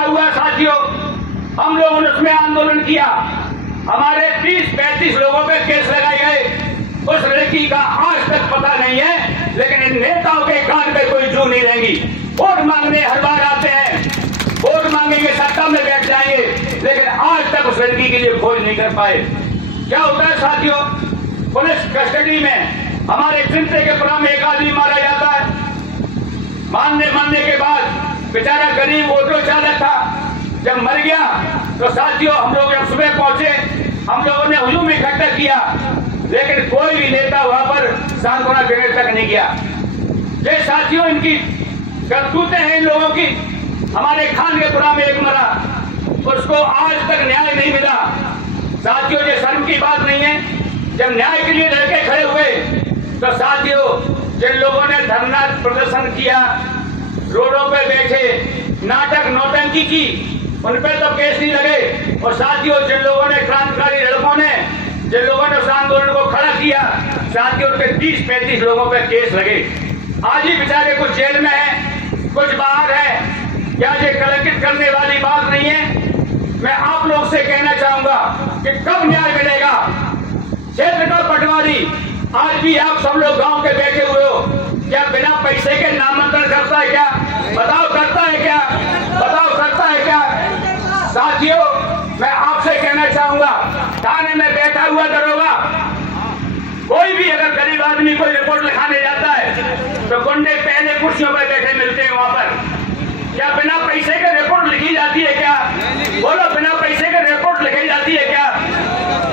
क्या हुआ साथियों, हम लोगों ने उसमें आंदोलन किया, हमारे 30-35 लोगों पे केस लगाए गए। उस लड़की का आज तक पता नहीं है, लेकिन इन नेताओं के कान पे कोई जू नहीं रहेगी। वोट मांगने हर बार आते हैं, वोट मांगेंगे, सत्ता में बैठ जाएंगे, लेकिन आज तक उस लड़की के लिए खोज नहीं कर पाए। क्या होता है साथियों, पुलिस कस्टडी में हमारे चिंते के पुरा में एक आदमी मारा जाता है। मारने के बाद बेचारा गरीब ऑटो चालक था, जब मर गया तो साथियों हम लोग जब सुबह पहुंचे, हम लोगों ने हुजूम इकट्ठा किया, लेकिन कोई भी नेता वहां पर सांत्वना देने तक नहीं गया। ये साथियों इनकी करतूतें हैं इन लोगों की। हमारे खान के पुरा में एक मरा, उसको आज तक न्याय नहीं मिला। साथियों ये शर्म की बात नहीं है, जब न्याय के लिए लड़के खड़े हुए तो साथियों जिन लोगों ने धरना प्रदर्शन किया, रोडों पे बैठे, नाटक नौटंकी की, उन पे तो केस नहीं लगे। और साथियों जिन लोगों ने, क्रांतिकारी लड़कों ने, जिन लोगों ने उस आंदोलन को खड़ा किया, साथियों उनके 30-35 लोगों पे केस लगे। आज ही बेचारे कुछ जेल में है, कुछ बाहर है। क्या ये कलंकित करने वाली बात नहीं है? मैं आप लोग से कहना चाहूंगा कि कब न्याय मिलेगा? क्षेत्र का पटवारी आज भी आप सब लोग गांव के बैठे हुए हो, क्या बिना पैसे के नामांकन करता है क्या? बताओ करता है क्या? बताओ करता है क्या? साथियों मैं आपसे कहना चाहूंगा, थाने में बैठा हुआ दरोगा, कोई भी अगर गरीब आदमी कोई रिपोर्ट लिखाने जाता है तो गुंडे पहले कुर्सियों पर बैठे मिलते हैं वहां पर। क्या बिना पैसे के रिपोर्ट लिखी जाती है क्या? बोलो, बिना पैसे के रिपोर्ट लिखी जाती है क्या?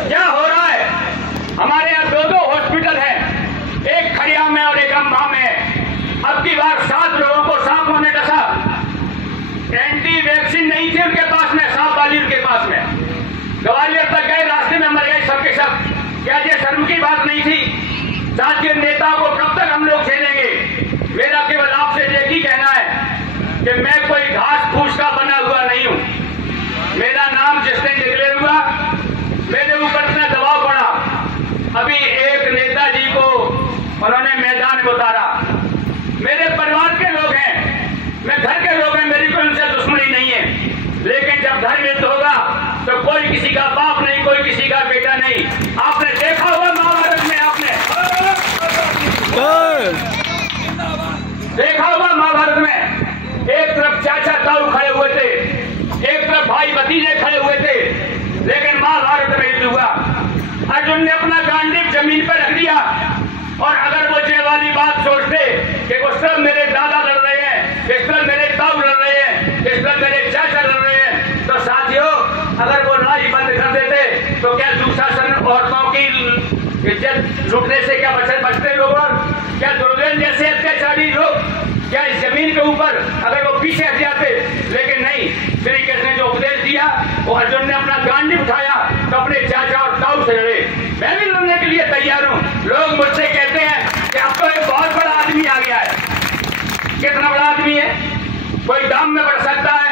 क्या हो रहा है? हमारे यहाँ 2 हॉस्पिटल है, एक खड़िया में और एक अम्बा में। अब की बार 7 लोगों को सांपों ने डसा, एंटी वैक्सीन नहीं थी उनके पास में, सांप वाली उनके पास में, ग्वालियर तक गए, रास्ते में मर गए सबके सब। क्या ये शर्म की बात नहीं थी? साथियों नेता को कब तक हम लोग झेलेंगे? मेरा केवल आपसे एक ही कहना है कि मैं कोई घास फूस का बना हुआ नहीं हूं। मेरा नाम जिसने डिक्लेयर हुआ, मेरे ऊपर इतना दबाव पड़ा, अभी एक नेताजी को उन्होंने मैदान में उतारा। मेरे परिवार के लोग हैं, मैं घर के लोग हैं, मेरी कोई उनसे दुश्मनी नहीं है, लेकिन जब धर्म युद्ध होगा तो कोई किसी का बाप नहीं, कोई किसी का बेटा नहीं। आपने देखा होगा महाभारत में, आपने देखा होगा महाभारत में, एक तरफ चाचा ताऊ खड़े हुए थे, एक तरफ भाई भतीजे खड़े हुए थे, लेकिन महाभारत में युद्ध हुआ। अर्जुन ने अपना गांडीव जमीन पर रख दिया, और अगर वो ये वाली बात सोचते कि उस तरफ मेरे दादा लड़ रहे हैं, इस तरफ मेरे ताऊ लड़ रहे हैं, इस तरफ मेरे चाचा लड़ रहे हैं, तो साथियों अगर वो लड़ाई बंद कर देते तो क्या दुशासन औरतों की इज्जत लूटने से क्या बचते लोग? क्या दुर्योधन जैसे अत्याचारी लोग क्या इस जमीन के ऊपर अगर वो पीछे हट जाते? लेकिन नहीं, श्री कृष्ण ने जो उपदेश दिया, वो अर्जुन ने अपना गांडीव उठाया तो अपने चाचा और ताऊ से लड़े। मैं भी लड़ने के लिए तैयार हूं। लोग मुझसे कहते हैं कि अब तो एक बहुत बड़ा आदमी आ गया है। कितना बड़ा आदमी है? कोई दाम में बढ़ सकता है,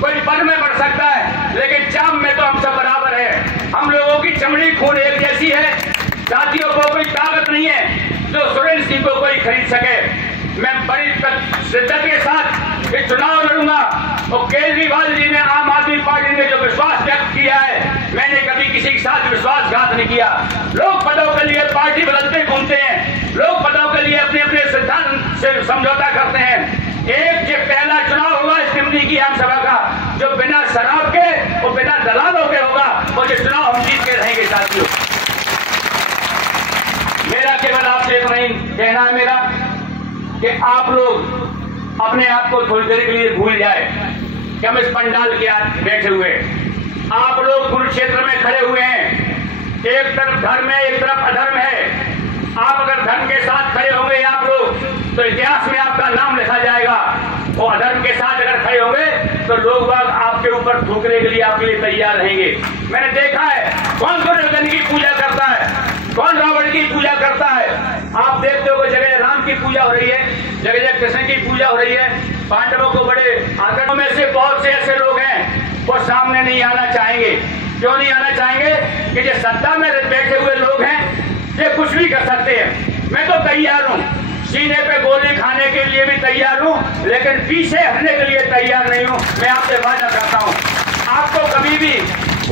कोई पद में बढ़ सकता है, लेकिन चाम में तो हम सब बराबर है। हम लोगों की चमड़ी खून एक जैसी है। साथियों को कोई ताकत नहीं है जो सुरेंद्र सिंह को कोई खरीद सके। मैं बड़ी शिद्दत के साथ ये चुनाव लड़ूंगा। और केजरीवाल जी ने, आम आदमी पार्टी ने जो विश्वास व्यक्त किया है, मैंने कभी किसी के साथ विश्वासघात नहीं किया। लोग पदों के लिए पार्टी बदलते घूमते हैं, लोग पदों के लिए अपने अपने सिद्धांत से समझौता करते हैं। एक ये पहला चुनाव हुआ इस दिल्ली की आम सभा का, जो बिना शराब के और बिना दलालों के होगा, और ये चुनाव हम जीत के रहेंगे। साथियों मेरा केवल आपसे इतना ही कहना है मेरा कि आप लोग अपने आप को थोड़ी देर के लिए भूल जाए कि हम इस पंडाल के आज बैठे हुए। आप लोग कुरुक्षेत्र में खड़े हुए हैं, एक तरफ धर्म है, एक तरफ अधर्म है। आप अगर धर्म के साथ खड़े होंगे आप लोग तो इतिहास में आपका नाम लिखा जाएगा, और अधर्म के साथ अगर खड़े होंगे तो लोग बाग आपके ऊपर थूकने के लिए आपके लिए तैयार रहेंगे। मैंने देखा है कौन दुर्योधन की पूजा करता है, कौन रावण की पूजा करता है। आप देखते हो जगह राम की पूजा हो रही है, जगह जगह कृष्ण की पूजा हो रही है। पांडवों को बड़े आदरणों में से बहुत से ऐसे लोग हैं वो सामने नहीं आना चाहेंगे। क्यों नहीं आना चाहेंगे? कि जो सत्ता में बैठे हुए लोग हैं ये कुछ भी कर सकते हैं। मैं तो तैयार हूं, सीने पे गोली खाने के लिए भी तैयार हूँ, लेकिन पीछे हटने के लिए तैयार नहीं हूँ। मैं आपसे वादा करता हूँ, आपको कभी भी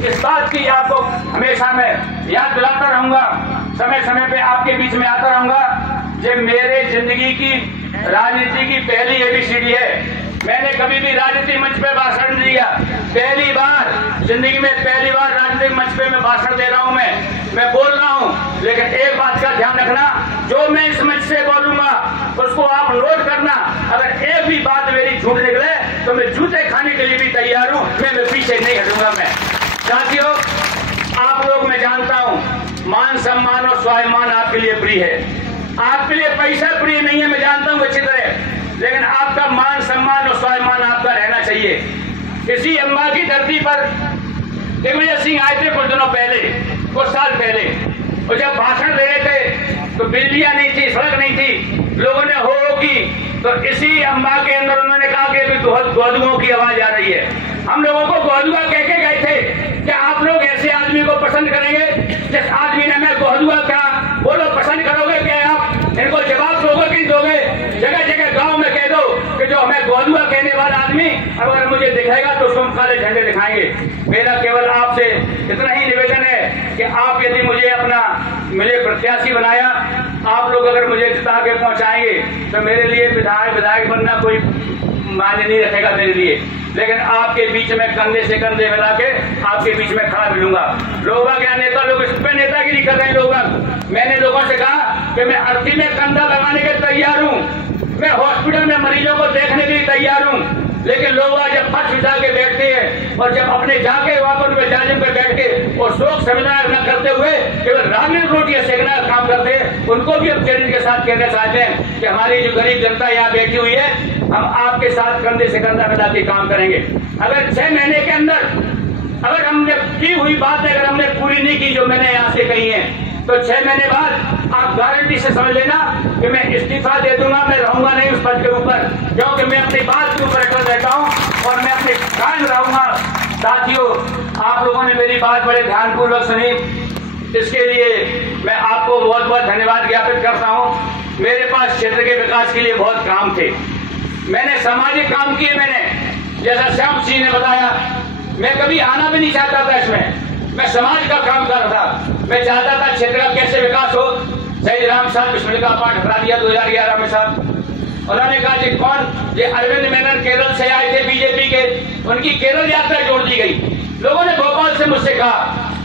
इस बात की आपको हमेशा मैं याद दिलाता रहूंगा, समय समय पे आपके बीच में आता रहूंगा। ये मेरे जिंदगी की राजनीति की पहली एबीसीडी है। मैंने कभी भी राजनीतिक मंच पे भाषण नहीं दिया, पहली बार जिंदगी में, पहली बार राजनीतिक मंच पे मैं भाषण दे रहा हूं। मैं बोल रहा हूं, लेकिन एक बात का ध्यान रखना, जो मैं इस मंच से बोलूंगा उसको आप नोट करना। अगर एक भी बात मेरी झूठ निकले तो मैं जूते खाने के लिए भी तैयार हूं, मैं पीछे नहीं हटूंगा। मैं साथियों, आप लोग, मैं जानता हूं, मान सम्मान और स्वाभिमान आपके लिए प्रिय है, आपके लिए पैसा प्रिय नहीं है, मैं जानता हूं अच्छी तरह, लेकिन आपका मान सम्मान और स्वाभिमान आपका रहना चाहिए। इसी अम्बा की धरती पर दिग्विजय सिंह आए थे कुछ दिनों पहले, कुछ साल पहले, और जब भाषण दे रहे थे तो बिजलियां नहीं थी, सड़क नहीं थी, लोगों ने हो की, तो इसी अम्बा के अंदर उन्होंने कहा कि अभी गोदुओं की आवाज आ रही है। हम लोगों को गोदुआ कह के गए थे, क्या आप लोग ऐसे आदमी को पसंद करेंगे जिस आदमी ने मैं गोदुआ कहा? बोलो, पसंद करोगे क्या आप? इनको जवाब दोगे कि दोगे? जगह जगह गांव में कह दो कि जो हमें गोदुआ कहने वाला आदमी अगर मुझे दिखाएगा तो उसको हम काले झंडे दिखाएंगे। मेरा केवल आपसे इतना ही निवेदन है कि आप यदि मुझे प्रत्याशी बनाया, आप लोग अगर मुझे जिता के पहुंचाएंगे तो मेरे लिए विधायक बनना कोई मायने नहीं रखेगा मेरे लिए, लेकिन आपके बीच में कंधे से कंधे मिला के आपके बीच में खड़ा मिलूंगा। लोग क्या नेता लोग इस पे नेतागिरी कर रहे हैं। लोग, मैंने लोगों से कहा कि मैं अर्थी में कंधा लगाने के तैयार हूँ, मैं हॉस्पिटल में मरीजों को देखने के लिए तैयार हूँ, लेकिन लोग जब फर्श बिछा के बैठते हैं और जब अपने जाके वापस में जाजिम पे बैठ के और शोक सेमिनार न करते हुए केवल राजनीतिक रोटियां सेकना का काम करते हैं, उनको भी हम चैलेंज के साथ कहना चाहते हैं कि हमारी जो गरीब जनता यहाँ बैठी हुई है, हम आपके साथ कंधे से कंधा मिला के काम करेंगे। अगर 6 महीने के अंदर अगर हमने की हुई बात अगर हमने पूरी नहीं की जो मैंने यहाँ से कही है, तो 6 महीने बाद आप गारंटी से समझ लेना कि मैं इस्तीफा दे दूंगा, मैं रहूंगा नहीं उस पद के ऊपर, क्योंकि मैं अपनी बात के ऊपर अटल रहता हूं और मैं अपने कायम रहूंगा। साथियों, आप लोगों ने मेरी बात बड़े ध्यानपूर्वक सुनी, इसके लिए मैं आपको बहुत बहुत धन्यवाद ज्ञापित करता हूं। मेरे पास क्षेत्र के विकास के लिए बहुत काम थे, मैंने सामाजिक काम किए, मैंने जैसा श्याम सिंह ने बताया, मैं कभी आना भी नहीं चाहता था इसमें, मैं समाज का काम कर रहा था, मैं चाहता था क्षेत्र का कैसे विकास हो। शहीद राम साहब बिस्मिल का पाठ हटा दिया 2011 में साहब, उन्होंने कहा जी कौन, ये अरविंद मेनन केरल से आए थे बीजेपी के, उनकी केरल यात्रा जोड़ दी गई। लोगों ने भोपाल से मुझसे कहा,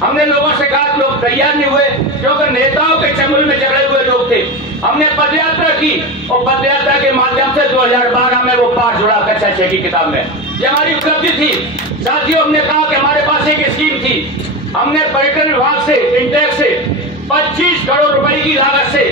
हमने लोगों से कहा, लोग तैयार नहीं हुए क्योंकि नेताओं के चंगुल में झगड़े हुए लोग थे। हमने पदयात्रा की और पदयात्रा के माध्यम से 2012 में वो पाठ जुड़ा कक्षा 6 की किताब में, ये हमारी उपलब्धि थी। साथियों, हमने कहा कि हमारे पास एक स्कीम थी, हमने पर्यटन विभाग से, इंटेक्स से 25 करोड़ रुपए की लागत से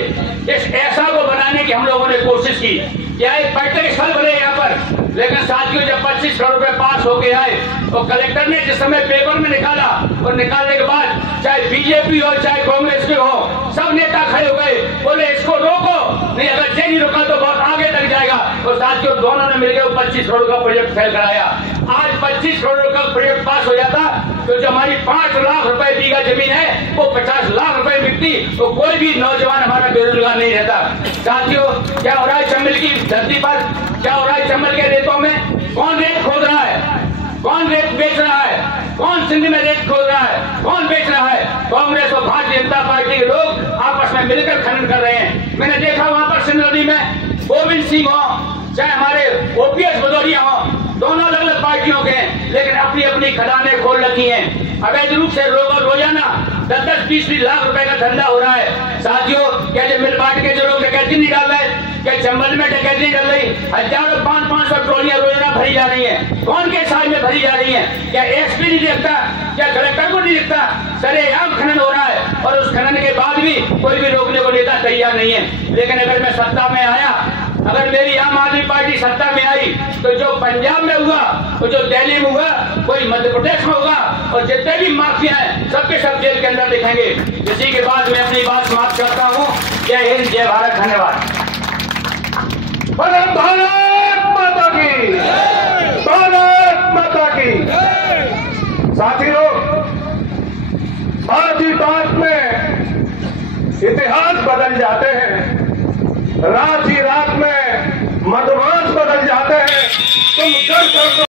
इस ऐसा को बनाने की हम लोगों ने कोशिश की, क्या एक पर्यटन स्थल बने यहाँ पर। लेकिन साथियों, जब 25 करोड़ रुपए पास होके आए तो कलेक्टर ने जिस समय पेपर में निकाला और निकालने के बाद चाहे बीजेपी हो चाहे कांग्रेस के हो, सब नेता खड़े हो गए, बोले इसको रोको, नहीं अगर नहीं रुका तो बहुत आगे तक जाएगा। और साथियों, दोनों ने मिलकर 25 करोड़ का प्रोजेक्ट फेल कराया। आज 25 करोड़ का प्रोजेक्ट पास हो जाता तो जो हमारी 5 लाख रुपए बीघा जमीन है वो 50 लाख रुपए बिकती, तो कोई भी नौजवान हमारा बेरोजगार नहीं रहता। साथियों, क्या हो रहा है चंबल की धरती पर, क्या हो रहा है चंबल के रेतों में? कौन रेत खोद रहा है, कौन रेत बेच रहा है, कौन सिंध में रेत खोद रहा है, कौन बेच रहा है? कांग्रेस और भारतीय जनता पार्टी के लोग आपस में मिलकर खनन कर रहे हैं। मैंने देखा वहां पर सिंध नदी में गोविंद सिंह हो चाहे हमारे ओपीएस भदौरिया हो, दोनों अलग अलग पार्टियों के हैं, लेकिन अपनी अपनी खदानें खोल रखी हैं। अवैध रूप से रोजाना 10-20 लाख रुपए का धंधा हो रहा है। साथियों, क्या जो मिल बांट के जो लोग डकैती नहीं डाल रहे, क्या चंबल में डकैती चल रही, हजारों 500 ट्रॉलियां रोजाना भरी जा रही हैं, कौन के साल में भरी जा रही हैं? क्या एसपी नहीं देखता, क्या कलेक्टर को नहीं दिखता? सरेआम खनन हो रहा है और उस खनन के बाद भी कोई भी रोकने को नेता तैयार नहीं है। लेकिन अगर मैं सत्ता में आया, अगर मेरी आम आदमी पार्टी सत्ता में आई, तो जो पंजाब में हुआ, तो जो दिल्ली में हुआ, कोई मध्य प्रदेश में होगा, और जितने भी माफिया हैं सबके सब जेल के अंदर दिखेंगे। इसी के बाद मैं अपनी बात समाप्त करता हूँ। जय हिंद, जय भारत, धन्यवाद। भारत माता की, भारत माता की। साथियों, आज ही बात में इतिहास बदल जाते हैं, रांची तुम डर कर